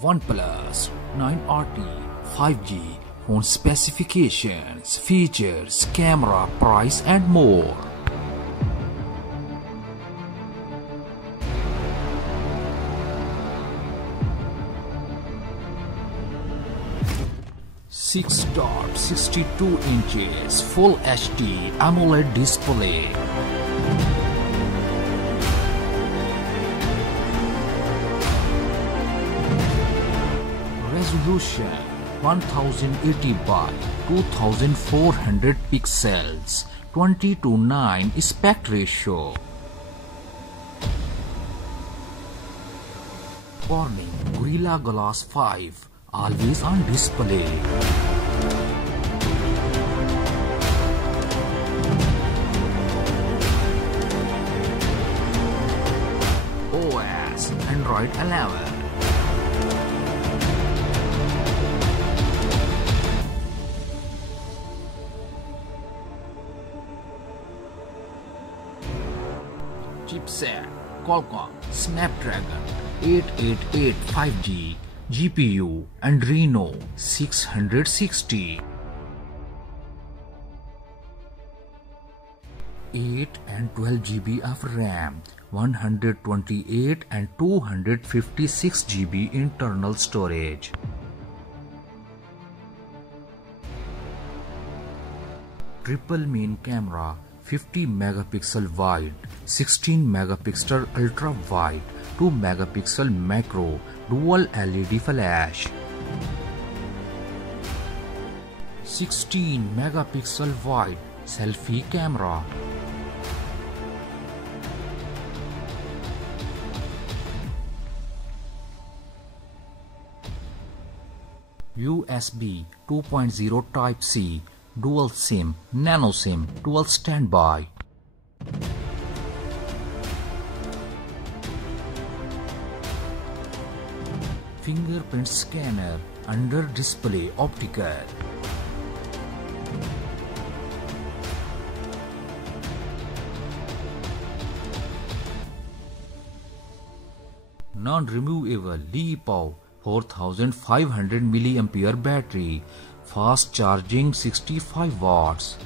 OnePlus 9RT 5G phone specifications, features, camera, price and more. Six 62 inches Full HD AMOLED display. Resolution 1080 by 2400 pixels, 20:9 aspect ratio. Warning: Gorilla Glass 5 always on display. OS Android 11. Chipset Qualcomm Snapdragon 888 5G, GPU Adreno 660. 8 and 12 GB of RAM, 128 and 256 GB internal storage. Triple main camera, 50 megapixel wide, 16 megapixel ultra wide, 2 megapixel macro, dual LED flash. 16 megapixel wide selfie camera. USB 2.0 Type-C, dual SIM, nano SIM, dual standby. Fingerprint scanner, under display optical. Non-removable LiPo 4500 mAh battery, fast charging 65 watts.